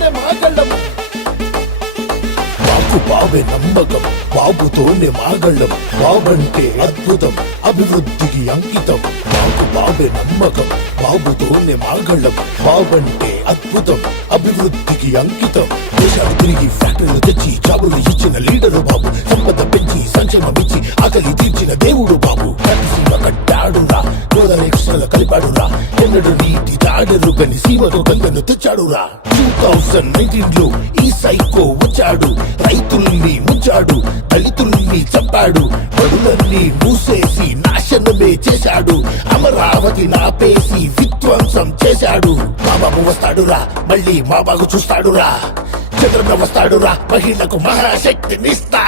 బాబుతోనే మాగళ్ళం. బాబు బాబే నమ్మకం, బాబుతోనే మాగళ్ళం. బాబంటే అద్భుతం, అభివృద్ధికి అంకితం. బాబు బాబే నమ్మకం, బాబుతోనే మాగళ్ళం. బాబంటే అద్భుతం, అభివృద్ధికి అంకితం. దేశాలు తిరిగి ఫ్యాక్టరీలు తెచ్చి జాబులు ఇచ్చిన లీడరు బాబు. సంపద పెంచి సంక్షేమం ఇచ్చి ఆకలి తీర్చిన దేవుడు బాబు. సీమ కట్టాడురా, గోదావరి కృష్ణలో కలిపాడురా. ఎన్నడు నీటి దాడరు గని సీమతో గంగను తెచ్చాడురా. 2019లో ఈ సైకో వచ్చాడు, రైతుల్ని ముంచాడు, దళితుల్ని చంపాడు, బడులన్నీ మూసేసి నాశనమే చేశాడు. అమరావతి నాపేసి విధ్వంసం చేశాడు. మా బాబు వస్తాడురా, మళ్ళీ మా బాబు చూస్తాడురా. చంద్రన్న వస్తాడురా, మహిళకు మహాశక్తినిస్తాడు.